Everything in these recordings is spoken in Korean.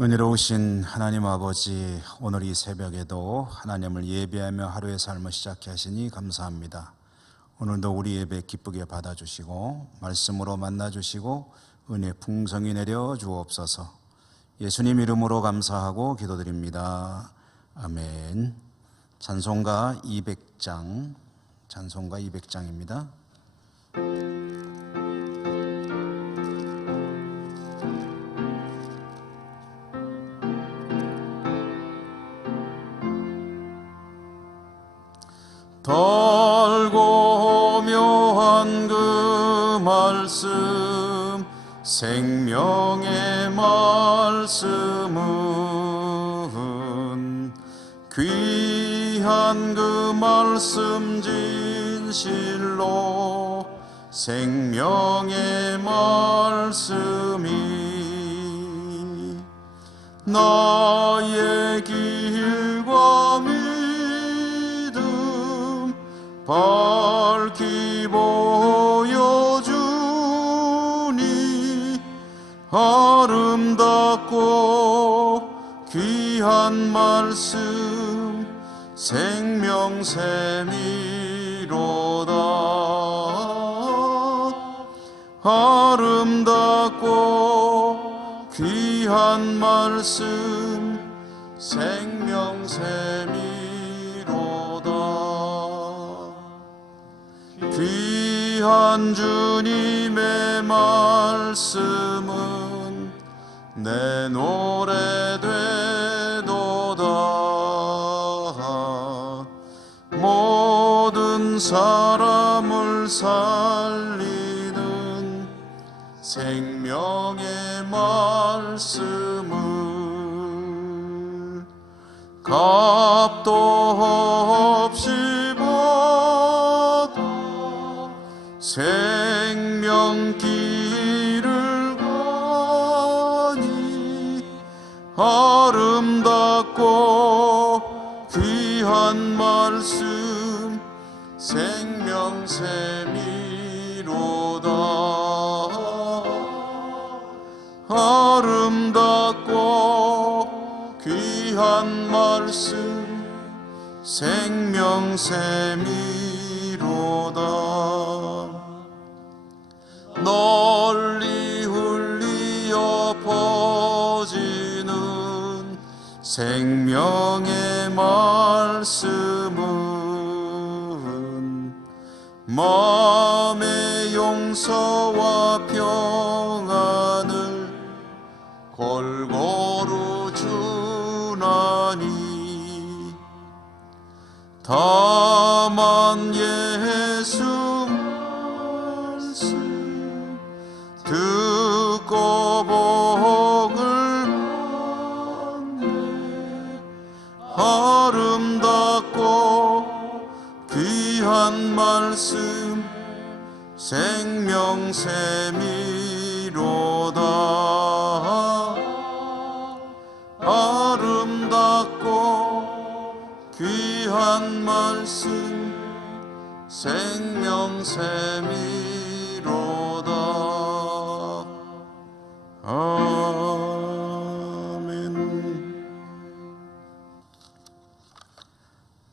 은혜로우신 하나님 아버지, 오늘 이 새벽에도 하나님을 예배하며 하루의 삶을 시작해 하시니 감사합니다. 오늘도 우리 예배 기쁘게 받아주시고 말씀으로 만나주시고 은혜 풍성히 내려 주옵소서. 예수님 이름으로 감사하고 기도드립니다. 아멘. 찬송가 200장입니다. 달고 묘한 그 말씀, 생명의 말씀은 귀한 그 말씀 진실로 생명의 말씀이 나의 길과 밝히 보여주니 아름답고 귀한 말씀 생명샘이로다. 아름답고 귀한 말씀 생명샘이로다. 귀한 주님의 말씀은 내 노래 되도다. 모든 사람을 살리는 생명의 말씀을 값도 없이 생명길을 가니 아름답고 귀한 말씀 생명샘이로다. 아름답고 귀한 말씀 생명샘이로다. 널리 흘리어 퍼지는 생명의 말씀은 마음의 용서와 평안을 골고루 주나니 다만 예수 듣고 복을 받네. 아름답고 귀한 말씀 생명샘이로다. 아름답고 귀한 말씀 생명샘이로다. 아멘.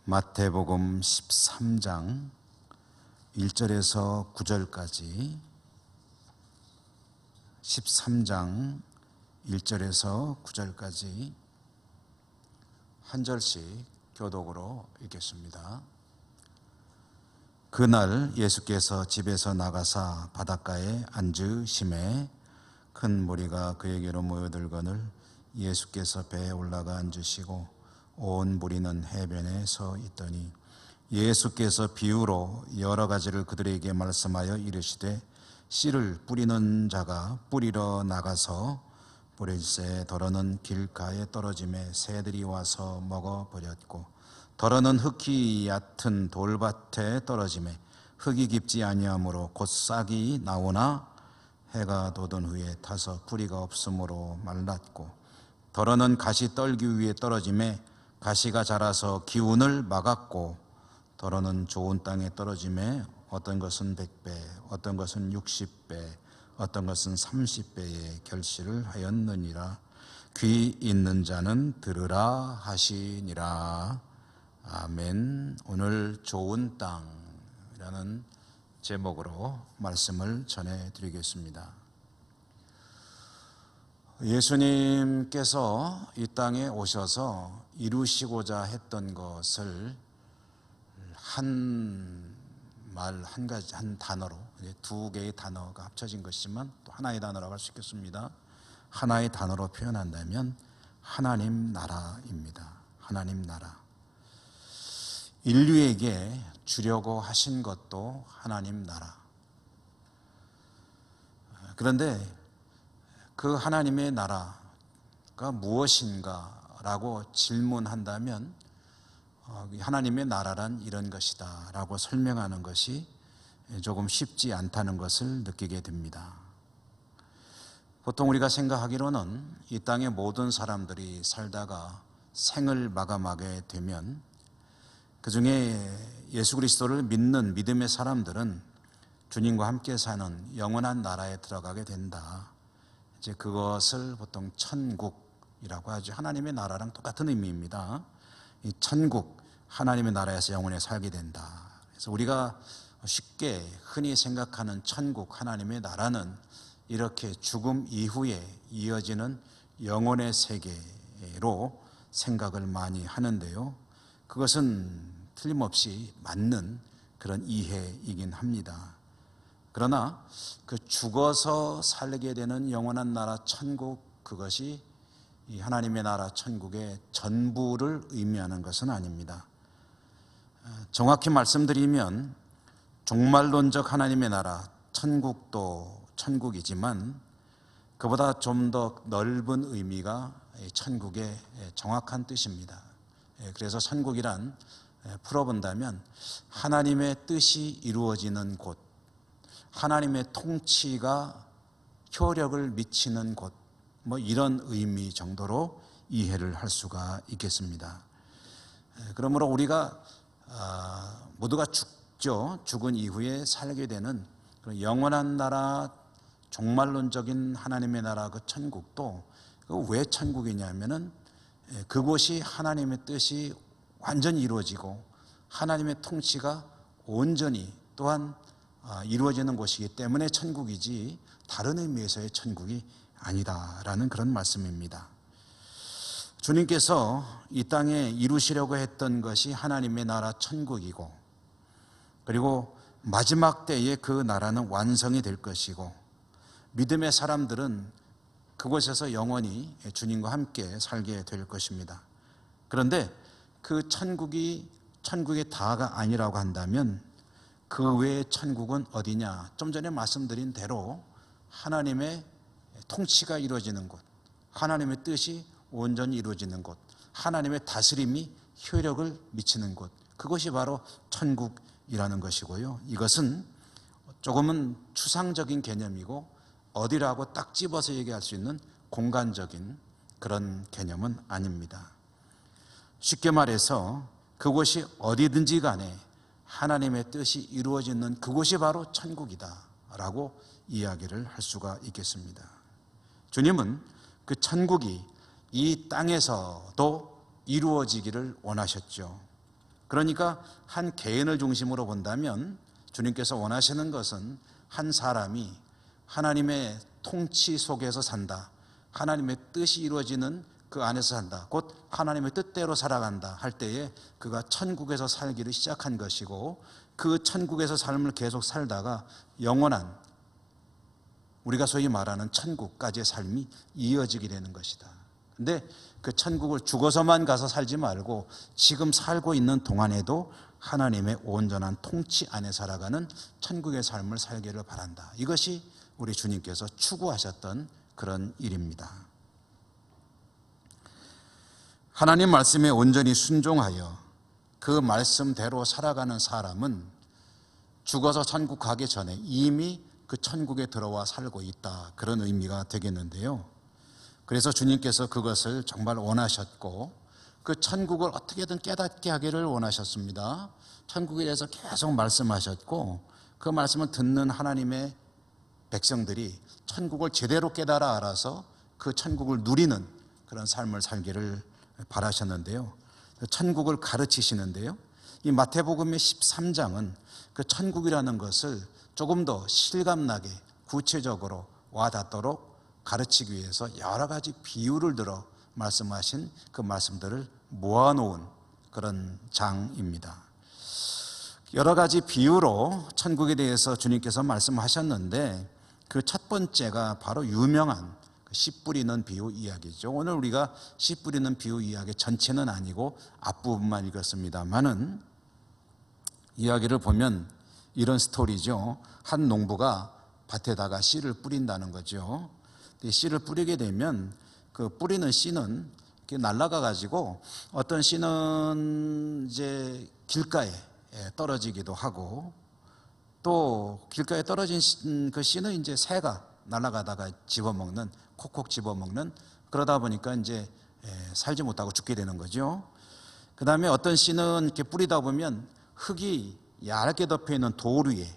마태복음 13장 1절에서 9절까지 13장 1절에서 9절까지 한 절씩 교독으로 읽겠습니다. 그날 예수께서 집에서 나가사 바닷가에 앉으심에 큰 무리가 그에게로 모여들거늘 예수께서 배에 올라가 앉으시고 온 무리는 해변에 서 있더니 예수께서 비유로 여러 가지를 그들에게 말씀하여 이르시되 씨를 뿌리는 자가 뿌리러 나가서 뿌릴새 더러는 길가에 떨어짐에 새들이 와서 먹어버렸고 더러는 흙이 얕은 돌밭에 떨어짐에 흙이 깊지 아니하므로 곧 싹이 나오나 해가 돋은 후에 타서 뿌리가 없으므로 말랐고 더러는 가시떨기 위에 떨어짐에 가시가 자라서 기운을 막았고 더러는 좋은 땅에 떨어짐에 어떤 것은 100배, 어떤 것은 60배, 어떤 것은 30배의 결실을 하였느니라. 귀 있는 자는 들으라 하시니라. 아멘. 오늘 좋은 땅이라는 제목으로 말씀을 전해드리겠습니다. 예수님께서 이 땅에 오셔서 이루시고자 했던 것을 한 가지, 한 단어로, 두 개의 단어가 합쳐진 것이지만 또 하나의 단어라고 할 수 있겠습니다. 하나의 단어로 표현한다면 하나님 나라입니다. 하나님 나라. 인류에게 주려고 하신 것도 하나님 나라. 그런데 그 하나님의 나라가 무엇인가 라고 질문한다면 하나님의 나라란 이런 것이다 라고 설명하는 것이 조금 쉽지 않다는 것을 느끼게 됩니다. 보통 우리가 생각하기로는 이 땅의 모든 사람들이 살다가 생을 마감하게 되면 그 중에 예수 그리스도를 믿는 믿음의 사람들은 주님과 함께 사는 영원한 나라에 들어가게 된다. 이제 그것을 보통 천국이라고 하죠. 하나님의 나라랑 똑같은 의미입니다. 이 천국, 하나님의 나라에서 영원히 살게 된다. 그래서 우리가 쉽게 흔히 생각하는 천국, 하나님의 나라는 이렇게 죽음 이후에 이어지는 영혼의 세계로 생각을 많이 하는데요. 그것은 틀림없이 맞는 그런 이해이긴 합니다. 그러나 그 죽어서 살게 되는 영원한 나라 천국, 그것이 이 하나님의 나라 천국의 전부를 의미하는 것은 아닙니다. 정확히 말씀드리면 종말론적 하나님의 나라 천국도 천국이지만 그보다 좀 더 넓은 의미가 천국의 정확한 뜻입니다. 그래서 천국이란 풀어본다면 하나님의 뜻이 이루어지는 곳, 하나님의 통치가 효력을 미치는 곳, 이런 의미 정도로 이해를 할 수가 있겠습니다. 그러므로 우리가 모두가 죽죠. 죽은 이후에 살게 되는 영원한 나라, 종말론적인 하나님의 나라 그 천국도 왜 천국이냐면은 그곳이 하나님의 뜻이 완전히 이루어지고 하나님의 통치가 온전히 또한 이루어지는 곳이기 때문에 천국이지 다른 의미에서의 천국이 아니다라는 그런 말씀입니다. 주님께서 이 땅에 이루시려고 했던 것이 하나님의 나라 천국이고, 그리고 마지막 때에 그 나라는 완성이 될 것이고, 믿음의 사람들은 그곳에서 영원히 주님과 함께 살게 될 것입니다. 그런데 그 천국이 천국의 다가 아니라고 한다면 그 외의 천국은 어디냐? 좀 전에 말씀드린 대로 하나님의 통치가 이루어지는 곳, 하나님의 뜻이 온전히 이루어지는 곳, 하나님의 다스림이 효력을 미치는 곳, 그것이 바로 천국이라는 것이고요. 이것은 조금은 추상적인 개념이고 어디라고 딱 집어서 얘기할 수 있는 공간적인 그런 개념은 아닙니다. 쉽게 말해서 그곳이 어디든지 간에 하나님의 뜻이 이루어지는 그곳이 바로 천국이다 라고 이야기를 할 수가 있겠습니다. 주님은 그 천국이 이 땅에서도 이루어지기를 원하셨죠. 그러니까 한 개인을 중심으로 본다면 주님께서 원하시는 것은 한 사람이 하나님의 통치 속에서 산다, 하나님의 뜻이 이루어지는 그 안에서 산다, 곧 하나님의 뜻대로 살아간다 할 때에 그가 천국에서 살기를 시작한 것이고, 그 천국에서 삶을 계속 살다가 영원한 우리가 소위 말하는 천국까지의 삶이 이어지게 되는 것이다. 근데 그 천국을 죽어서만 가서 살지 말고 지금 살고 있는 동안에도 하나님의 온전한 통치 안에 살아가는 천국의 삶을 살기를 바란다. 이것이 우리 주님께서 추구하셨던 그런 일입니다. 하나님 말씀에 온전히 순종하여 그 말씀대로 살아가는 사람은 죽어서 천국 가기 전에 이미 그 천국에 들어와 살고 있다, 그런 의미가 되겠는데요. 그래서 주님께서 그것을 정말 원하셨고 그 천국을 어떻게든 깨닫게 하기를 원하셨습니다. 천국에 대해서 계속 말씀하셨고 그 말씀을 듣는 하나님의 백성들이 천국을 제대로 깨달아 알아서 그 천국을 누리는 그런 삶을 살기를 바라셨는데요. 천국을 가르치시는데요. 이 마태복음의 13장은 그 천국이라는 것을 조금 더 실감나게 구체적으로 와닿도록 가르치기 위해서 여러 가지 비유를 들어 말씀하신 그 말씀들을 모아놓은 그런 장입니다. 여러 가지 비유로 천국에 대해서 주님께서 말씀하셨는데 그 첫 번째가 바로 유명한 씨 뿌리는 비유 이야기죠. 오늘 우리가 씨 뿌리는 비유 이야기 전체는 아니고 앞부분만 읽었습니다만은 이야기를 보면 이런 스토리죠. 한 농부가 밭에다가 씨를 뿌린다는 거죠. 씨를 뿌리게 되면 그 뿌리는 씨는 날아가 가지고 어떤 씨는 이제 길가에 떨어지기도 하고, 또 길가에 떨어진 그 씨는 이제 새가 날아가다가 집어먹는, 콕콕 집어먹는, 그러다 보니까 이제 살지 못하고 죽게 되는 거죠. 그 다음에 어떤 씨는 이렇게 뿌리다 보면 흙이 얇게 덮여 있는 돌 위에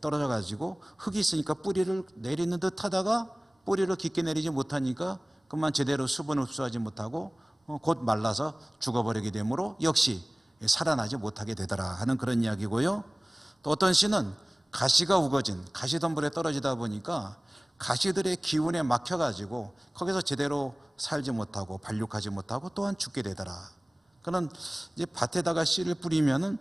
떨어져 가지고 흙이 있으니까 뿌리를 내리는 듯 하다가 뿌리를 깊게 내리지 못하니까 그만 제대로 수분을 흡수하지 못하고 곧 말라서 죽어버리게 되므로 역시 살아나지 못하게 되더라 하는 그런 이야기고요. 또 어떤 씨는 가시가 우거진 가시덤불에 떨어지다 보니까 가시들의 기운에 막혀가지고 거기서 제대로 살지 못하고 발육하지 못하고 또한 죽게 되더라. 그는 이제 밭에다가 씨를 뿌리면은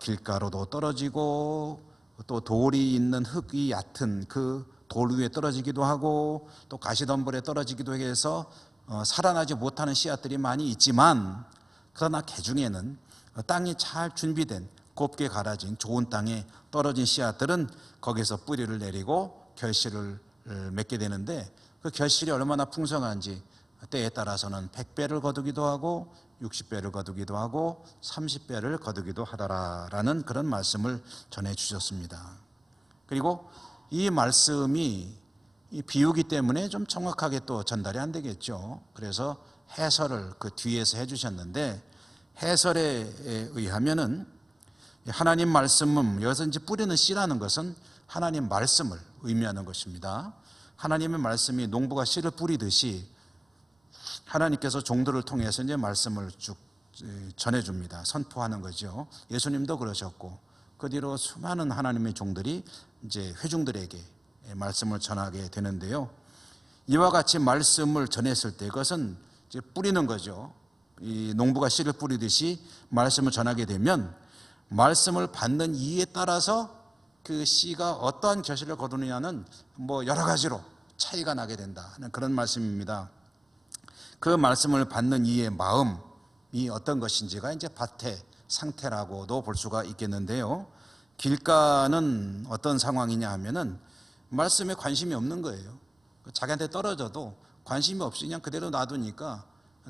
길가로도 떨어지고 또 돌이 있는 흙이 얕은 그 돌 위에 떨어지기도 하고 또 가시덤불에 떨어지기도 해서 살아나지 못하는 씨앗들이 많이 있지만, 그러나 개중에는 땅이 잘 준비된 곱게 갈아진 좋은 땅에 떨어진 씨앗들은 거기서 뿌리를 내리고 결실을 맺게 되는데, 그 결실이 얼마나 풍성한지 때에 따라서는 100배를 거두기도 하고 60배를 거두기도 하고 30배를 거두기도 하더라라는 그런 말씀을 전해 주셨습니다. 그리고 이 말씀이 비유기 때문에 좀 정확하게 또 전달이 안 되겠죠. 그래서 해설을 그 뒤에서 해주셨는데, 해설에 의하면은 하나님 말씀은, 여기서 이제 뿌리는 씨라는 것은 하나님 말씀을 의미하는 것입니다. 하나님의 말씀이 농부가 씨를 뿌리듯이 하나님께서 종들을 통해서 이제 말씀을 쭉 전해줍니다. 선포하는 거죠. 예수님도 그러셨고, 그 뒤로 수많은 하나님의 종들이 이제 회중들에게 말씀을 전하게 되는데요. 이와 같이 말씀을 전했을 때 그것은 이제 뿌리는 거죠. 이 농부가 씨를 뿌리듯이 말씀을 전하게 되면 말씀을 받는 이에 따라서 그 씨가 어떠한 결실을 거두느냐는 뭐 여러 가지로 차이가 나게 된다 하는 그런 말씀입니다. 그 말씀을 받는 이의 마음이 어떤 것인지가 이제 밭의 상태라고도 볼 수가 있겠는데요. 길가는 어떤 상황이냐 하면은 말씀에 관심이 없는 거예요. 자기한테 떨어져도 관심이 없이 그냥 그대로 놔두니까,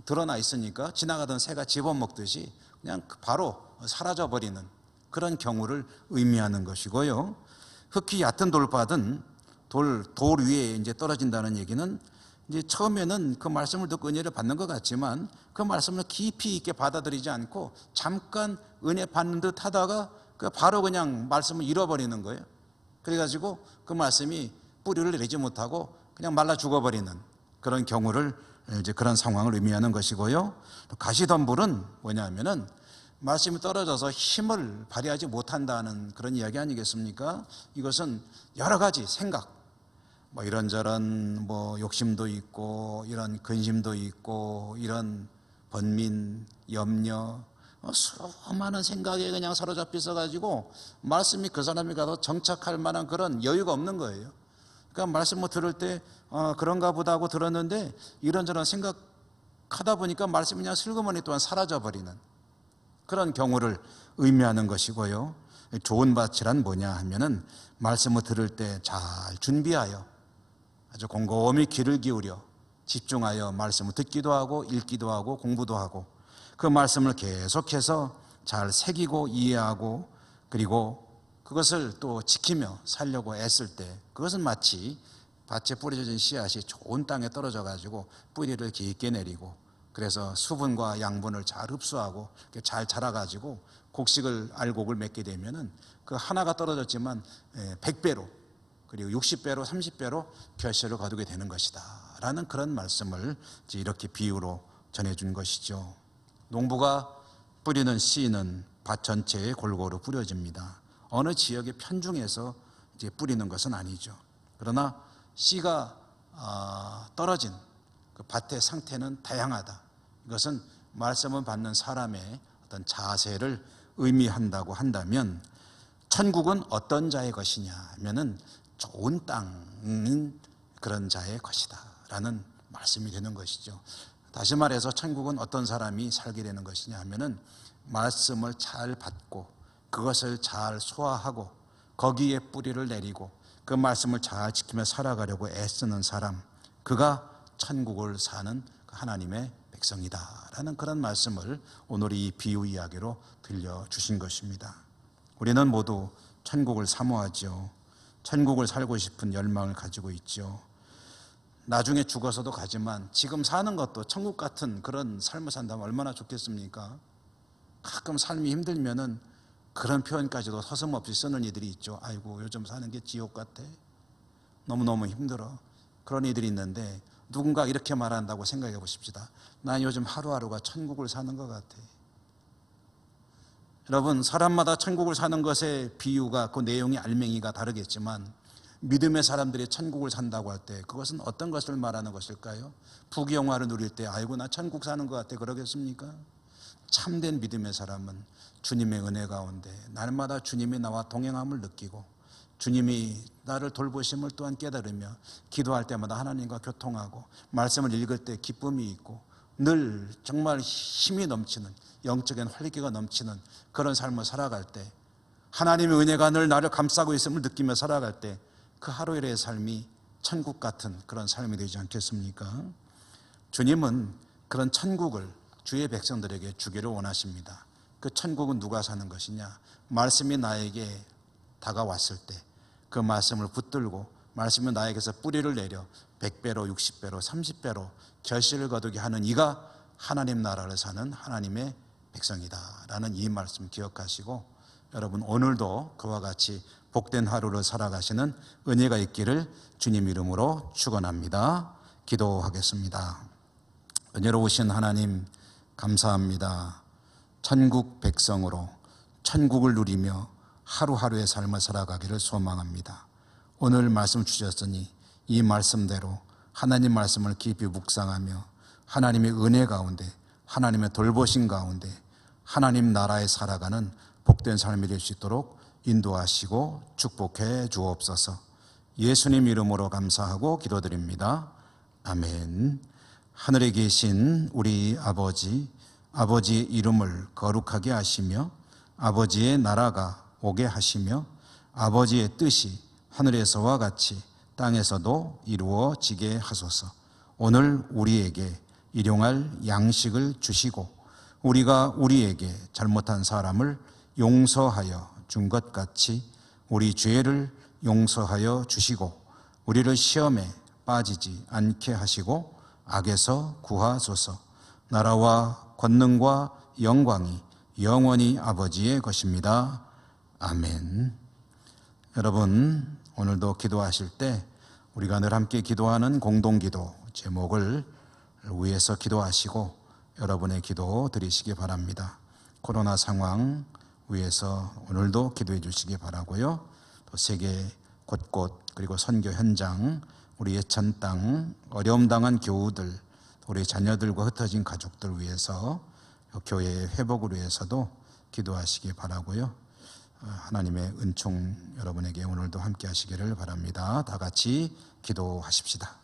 드러나 있으니까 지나가던 새가 집어먹듯이 그냥 바로 사라져버리는 그런 경우를 의미하는 것이고요. 흙이 얕은 돌밭은 돌 위에 이제 떨어진다는 얘기는 이제 처음에는 그 말씀을 듣고 은혜를 받는 것 같지만 그 말씀을 깊이 있게 받아들이지 않고 잠깐 은혜 받는 듯 하다가 바로 그냥 말씀을 잃어버리는 거예요. 그래가지고 그 말씀이 뿌리를 내리지 못하고 그냥 말라 죽어버리는 그런 경우를, 이제 그런 상황을 의미하는 것이고요. 가시덤불은 뭐냐면은 말씀이 떨어져서 힘을 발휘하지 못한다는 그런 이야기 아니겠습니까? 이것은 여러 가지 생각, 뭐 이런저런 뭐 욕심도 있고 이런 근심도 있고 이런 번민, 염려, 수많은 생각에 그냥 사로잡혀 있어가지고 말씀이 그 사람이 가도 정착할 만한 그런 여유가 없는 거예요. 그러니까 말씀 뭐 들을 때 그런가 보다 하고 들었는데 이런저런 생각하다 보니까 말씀이 그냥 슬그머니 또한 사라져버리는 그런 경우를 의미하는 것이고요. 좋은 밭이란 뭐냐 하면은 말씀을 들을 때 잘 준비하여 아주 곰곰이 귀를 기울여 집중하여 말씀을 듣기도 하고 읽기도 하고 공부도 하고 그 말씀을 계속해서 잘 새기고 이해하고 그리고 그것을 또 지키며 살려고 애쓸 때 그것은 마치 밭에 뿌려진 씨앗이 좋은 땅에 떨어져 가지고 뿌리를 깊게 내리고 그래서 수분과 양분을 잘 흡수하고 잘 자라가지고 곡식을 알곡을 맺게 되면은 그 하나가 떨어졌지만 100배로 그리고 60배로 30배로 결실을 거두게 되는 것이다 라는 그런 말씀을 이제 이렇게 비유로 전해준 것이죠. 농부가 뿌리는 씨는 밭 전체에 골고루 뿌려집니다. 어느 지역에 편중해서 이제 뿌리는 것은 아니죠. 그러나 씨가 떨어진 그 밭의 상태는 다양하다. 이것은 말씀을 받는 사람의 어떤 자세를 의미한다고 한다면, 천국은 어떤 자의 것이냐 하면은 좋은 땅인 그런 자의 것이다 라는 말씀이 되는 것이죠. 다시 말해서 천국은 어떤 사람이 살게 되는 것이냐 하면은 말씀을 잘 받고 그것을 잘 소화하고 거기에 뿌리를 내리고 그 말씀을 잘 지키며 살아가려고 애쓰는 사람, 그가 천국을 사는 하나님의 백성이다 라는 그런 말씀을 오늘 이 비유 이야기로 들려주신 것입니다. 우리는 모두 천국을 사모하죠. 천국을 살고 싶은 열망을 가지고 있죠. 나중에 죽어서도 가지만 지금 사는 것도 천국 같은 그런 삶을 산다면 얼마나 좋겠습니까? 가끔 삶이 힘들면은 그런 표현까지도 서슴없이 쓰는 이들이 있죠. 아이고 요즘 사는 게 지옥 같아, 너무너무 힘들어, 그런 이들이 있는데 누군가 이렇게 말한다고 생각해 보십시다. 난 요즘 하루하루가 천국을 사는 것 같아. 여러분, 사람마다 천국을 사는 것의 비유가, 그 내용이 알맹이가 다르겠지만 믿음의 사람들이 천국을 산다고 할 때 그것은 어떤 것을 말하는 것일까요? 부귀영화를 누릴 때 아이고 나 천국 사는 것 같아 그러겠습니까? 참된 믿음의 사람은 주님의 은혜 가운데 날마다 주님이 나와 동행함을 느끼고 주님이 나를 돌보심을 또한 깨달으며 기도할 때마다 하나님과 교통하고 말씀을 읽을 때 기쁨이 있고 늘 정말 힘이 넘치는, 영적인 활기가 넘치는 그런 삶을 살아갈 때, 하나님의 은혜가 늘 나를 감싸고 있음을 느끼며 살아갈 때 그 하루일의 삶이 천국 같은 그런 삶이 되지 않겠습니까? 주님은 그런 천국을 주의 백성들에게 주기를 원하십니다. 그 천국은 누가 사는 것이냐? 말씀이 나에게 다가왔을 때 그 말씀을 붙들고 말씀이 나에게서 뿌리를 내려 100배로 60배로 30배로 결실을 거두게 하는 이가 하나님 나라를 사는 하나님의 백성이다 라는 이 말씀 기억하시고, 여러분 오늘도 그와 같이 복된 하루를 살아가시는 은혜가 있기를 주님 이름으로 축원합니다. 기도하겠습니다. 은혜로우신 하나님 감사합니다. 천국 백성으로 천국을 누리며 하루하루의 삶을 살아가기를 소망합니다. 오늘 말씀 주셨으니 이 말씀대로 하나님 말씀을 깊이 묵상하며 하나님의 은혜 가운데, 하나님의 돌보심 가운데 하나님 나라에 살아가는 복된 삶이 될 수 있도록 인도하시고 축복해 주옵소서. 예수님 이름으로 감사하고 기도드립니다. 아멘. 하늘에 계신 우리 아버지, 아버지의 이름을 거룩하게 하시며 아버지의 나라가 오게 하시며 아버지의 뜻이 하늘에서와 같이 땅에서도 이루어지게 하소서. 오늘 우리에게 일용할 양식을 주시고 우리가 우리에게 잘못한 사람을 용서하여 준 것 같이 우리 죄를 용서하여 주시고 우리를 시험에 빠지지 않게 하시고 악에서 구하소서. 나라와 권능과 영광이 영원히 아버지의 것입니다. 아멘. 여러분 오늘도 기도하실 때 우리가 늘 함께 기도하는 공동기도 제목을 위해서 기도하시고 여러분의 기도 드리시기 바랍니다. 코로나 상황 위해서 오늘도 기도해 주시기 바라고요. 또 세계 곳곳 그리고 선교 현장, 우리 예천 땅 어려움 당한 교우들, 우리 자녀들과 흩어진 가족들 위해서 교회의 회복을 위해서도 기도하시기 바라고요. 하나님의 은총 여러분에게 오늘도 함께 하시기를 바랍니다. 다 같이 기도하십시다.